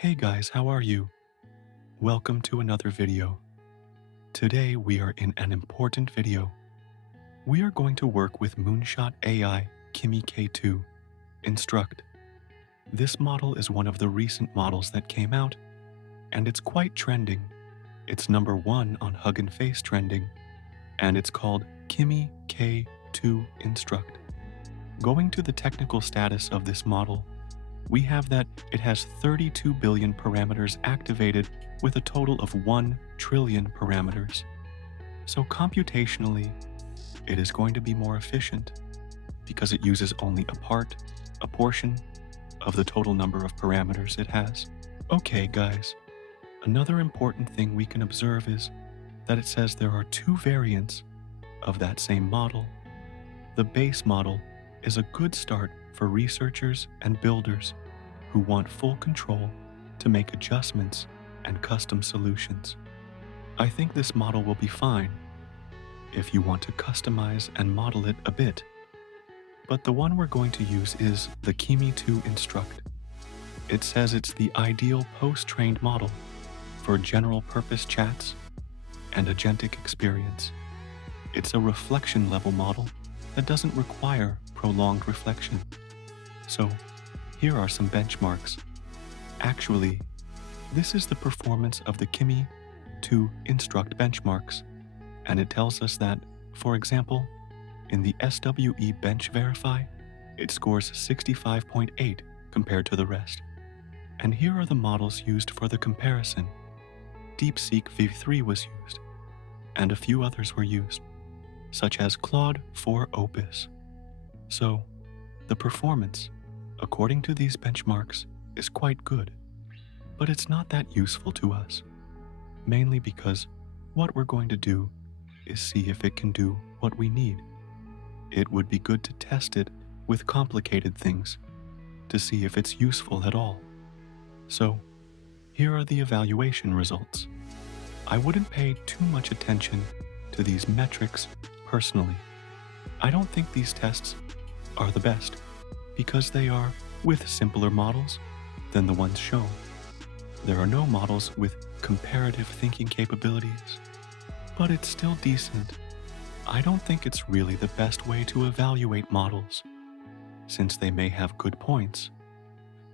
Hey guys, how are you? Welcome to another video. Today we are in an important video. We are going to work with Moonshot AI Kimi K2 Instruct. This model is one of the recent models that came out, and it's quite trending. It's number 1 on Hugging Face trending, and it's called Kimi K2 Instruct. Going to the technical status of this model, we have that it has 32 billion parameters activated with a total of 1 trillion parameters. So computationally, it is going to be more efficient because it uses only a portion of the total number of parameters it has. Okay guys, another important thing we can observe is that it says there are 2 variants of that same model. The base model is a good start for researchers and builders who want full control to make adjustments and custom solutions. I think this model will be fine if you want to customize and model it a bit. But the one we're going to use is the Kimi 2 Instruct. It says it's the ideal post-trained model for general-purpose chats and agentic experience. It's a reflection level model that doesn't require prolonged reflection. So, here are some benchmarks. Actually, this is the performance of the Kimi 2 Instruct benchmarks, and it tells us that, for example, in the SWE Bench Verify, it scores 65.8 compared to the rest. And here are the models used for the comparison. DeepSeek V3 was used, and a few others were used, such as Claude Opus. So, the performance, according to these benchmarks, is quite good, but it's not that useful to us, mainly because what we're going to do is see if it can do what we need. It would be good to test it with complicated things to see if it's useful at all. So, here are the evaluation results. I wouldn't pay too much attention to these metrics personally. I don't think these tests are the best because they are with simpler models than the ones shown. There are no models with comparative thinking capabilities, but it's still decent. I don't think it's really the best way to evaluate models, since they may have good points,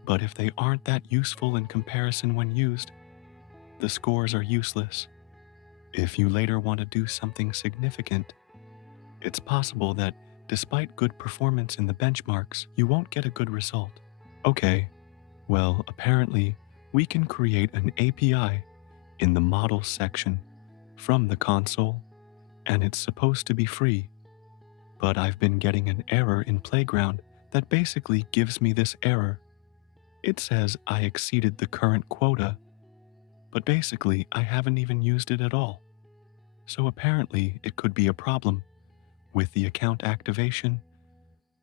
but if they aren't that useful in comparison when used, the scores are useless. If you later want to do something significant, it's possible that despite good performance in the benchmarks, you won't get a good result. Okay, well, apparently, we can create an API in the Models section from the console, and it's supposed to be free. But I've been getting an error in Playground that basically gives me this error. It says I exceeded the current quota, but basically I haven't even used it at all. So apparently it could be a problem with the account activation,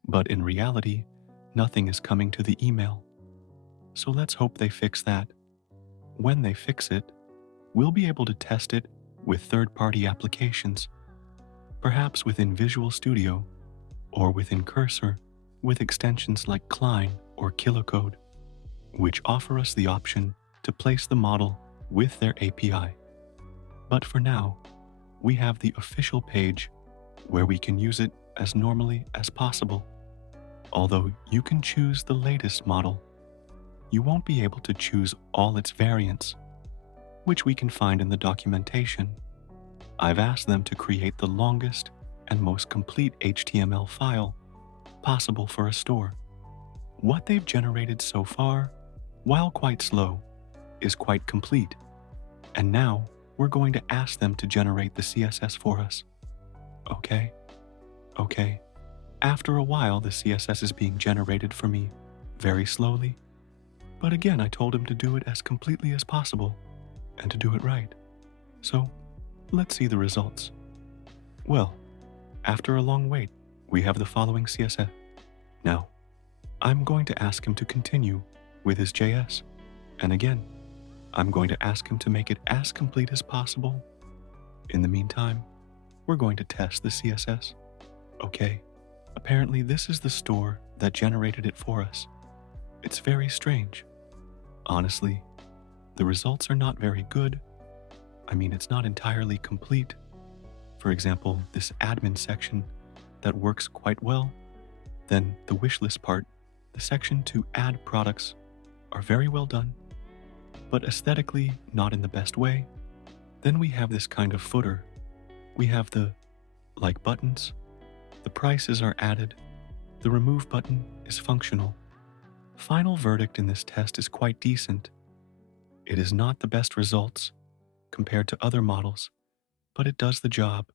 but in reality, nothing is coming to the email. So let's hope they fix that. When they fix it, we'll be able to test it with third-party applications, perhaps within Visual Studio or within Cursor with extensions like Cline or Kilocode, which offer us the option to place the model with their API. But for now, we have the official page where we can use it as normally as possible. Although you can choose the latest model, you won't be able to choose all its variants, which we can find in the documentation. I've asked them to create the longest and most complete HTML file possible for a store. What they've generated so far, while quite slow, is quite complete, and now we're going to ask them to generate the CSS for us. Okay. After a while, the CSS is being generated for me very slowly, but again, I told him to do it as completely as possible and to do it right. So, let's see the results. Well, after a long wait, we have the following CSS. Now, I'm going to ask him to continue with his JS, and again, I'm going to ask him to make it as complete as possible. In the meantime, we're going to test the CSS. Okay, apparently this is the store that generated it for us. It's very strange. Honestly, The results are not very good. I mean, it's not entirely complete. For example, this admin section that works quite well. Then the wish list part, the section to add products, are very well done, but aesthetically not in the best way. Then we have this kind of footer. We have the like buttons, the prices are added, the remove button is functional. Final verdict in this test is quite decent. It is not the best results compared to other models, but it does the job.